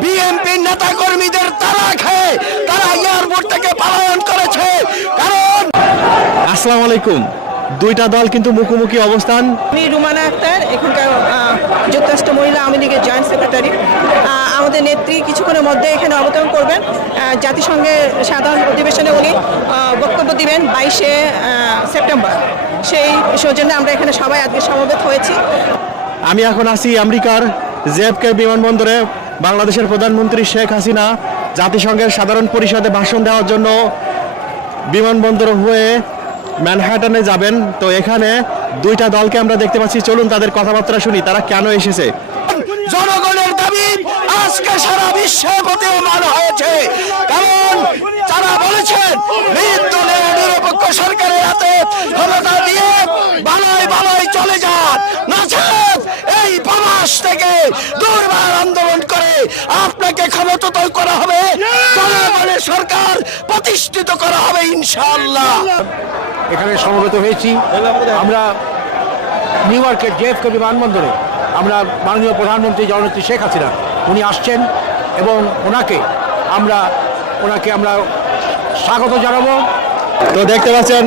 BNP নেতা কর্মীদের তারা খেয়ে তারা এয়ারপোর্ট থেকে পলায়ন করেছে। কারণ আসসালামু আলাইকুম, দুইটা দল কিন্তু মুখোমুখি অবস্থান। আমি রুমানা আক্তার, এখানকার যুক্তরাষ্ট্র মহিলা আওয়ামী লীগের জয়েন্ট সেক্রেটারি। আমাদের নেত্রী কিছুক্ষণের মধ্যে এখানে অবতরণ করবেন। জাতিসংঘের সাধারণ অধিবেশনে উনি বক্তব্য দিবেন 22শে সেপ্টেম্বর। সেই সৌজন্য আমরা এখানে সবাই আজকে সমবেত হয়েছি। আমি এখন আছি আমেরিকার জেএফকে বিমানবন্দরে। বাংলাদেশের প্রধানমন্ত্রী শেখ হাসিনা জাতিসংঘের সাধারণ পরিষদে ভাষণ দেওয়ার জন্য বিমানবন্দর হয়ে ম্যানহাটনে যাবেন। তো এখানে দুইটা দলকে আমরা দেখতে পাচ্ছি, চলুন তাদের কথাবার্তা শুনি, তারা কেন এসেছে। জনগণের দাবি আজকে সারা বিশ্বে প্রতীয়মান হয়েছে। কারণ যারা বলেছেন নিরপেক্ষ সরকারের হাতে ক্ষমতা দিয়ে বালাই বালাই চলে যান, নচেত এই প্রবাস থেকে দুর্বার আন্দোলন করে আপনাকে ক্ষমতায়ন করা হবে, জনগণের সরকার প্রতিষ্ঠিত করা হবে ইনশাআল্লাহ। এখানে সমবেত হয়েছি আমরা নিউ ইয়র্কের জেএফকে বিমানবন্দরে। আমরা মাননীয় প্রধানমন্ত্রী জননেত্রী শেখ হাসিনা উনি আসছেন এবং ওনাকে আমরা স্বাগত জানাবো। তো দেখতে পাচ্ছেন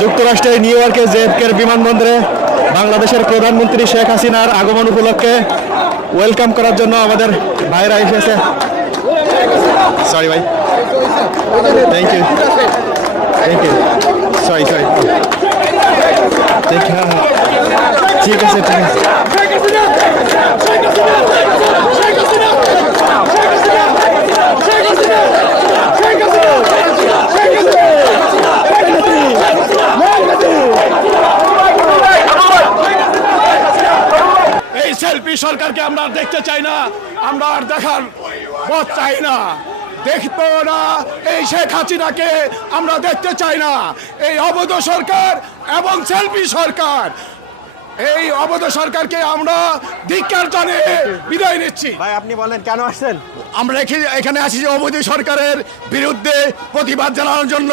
যুক্তরাষ্ট্রের নিউ ইয়র্কের জেএফকে বিমানবন্দরে বাংলাদেশের প্রধানমন্ত্রী শেখ হাসিনার আগমন উপলক্ষে ওয়েলকাম করার জন্য আমাদের ভাইরা এসেছে। সরি ভাই, thank you thank you, sorry sorry, ঠিক আছে ঠিক আছে। এই সেলফি সরকারকে আমরা দেখতে চাই না, আমরা আর দেখার পথ চাই না, দেখবো না। এই শেখ হাসিনাকে আমরা দেখতে চাই না। এই অবৈধ সরকার এবং সেলফি সরকার, এই অবৈধ সরকারকে আমরা ধিক্কার জানিয়ে বিদায় নিচ্ছি। ভাই আপনি বলেন কেন আসছেন? আমরা এখানে আছি যে অবৈধ সরকারের বিরুদ্ধে প্রতিবাদ জানানোর জন্য।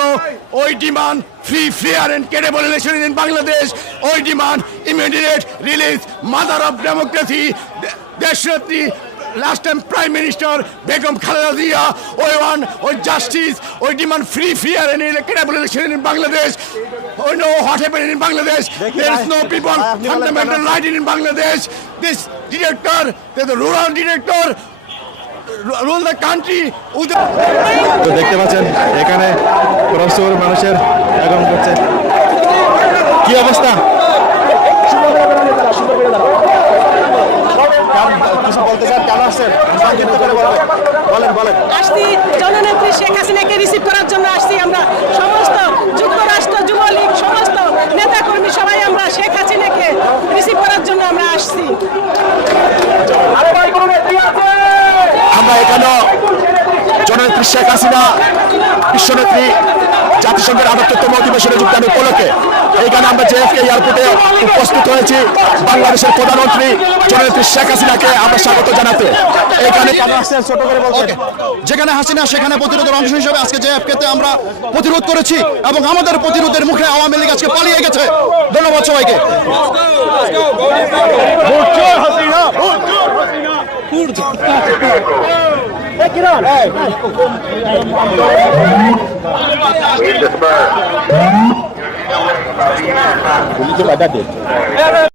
ওই demand free fair and credible election in Bangladesh, ওই demand immediate release mother of democracy দেশনেত্রী last time prime minister Begum Khaleda Zia, ওই জাস্টিস, ওই demand free fair and credible election in Bangladesh. We know what happened in Bangladesh. There is no people fundamental right in Bangladesh. This director, the rural director, rule the country. তো দেখতে পাচ্ছেন এখানে প্রচুর মানুষের আগমন করছে। কি অবস্থা? কিছু বলতে চান? কেন আসছেন? বলেন বলেন। আসছি জননেত্রী শেখ হাসিনাকে রিসিভ করার জন্য আসছি। আমরা সমস্ত যুক্তরাষ্ট্র যুবলীগ সমস্ত নেতাকর্মী সবাই আমরা শেখ হাসিনাকে রিসিভ করার জন্য আমরা আসছি। আমরা এখানে জননেত্রী শেখ হাসিনা বিশ্বনেত্রী জাতিসংঘের ৭৮তম অধিবেশনে যোগদান উপলক্ষে এইখানে আমরা জেএফকে এয়ারপোর্টে উপস্থিত হয়েছি। বাংলাদেশের প্রধানমন্ত্রী জননেত্রী শেখ হাসিনাকে আমরা স্বাগত জানাতে। এইখানে ছোট করে বলছেন। যেখানে হাসিনা সেখানে প্রতিরোধের অংশ হিসেবে আজকে জেএফকেতে আমরা প্রতিরোধ করেছি এবং আমাদের প্রতিরোধের মুখে আওয়ামী লীগ আজকে পালিয়ে গেছে। ধন্যবাদ সবাইকে। পুলিশে বাধা দিচ্ছে।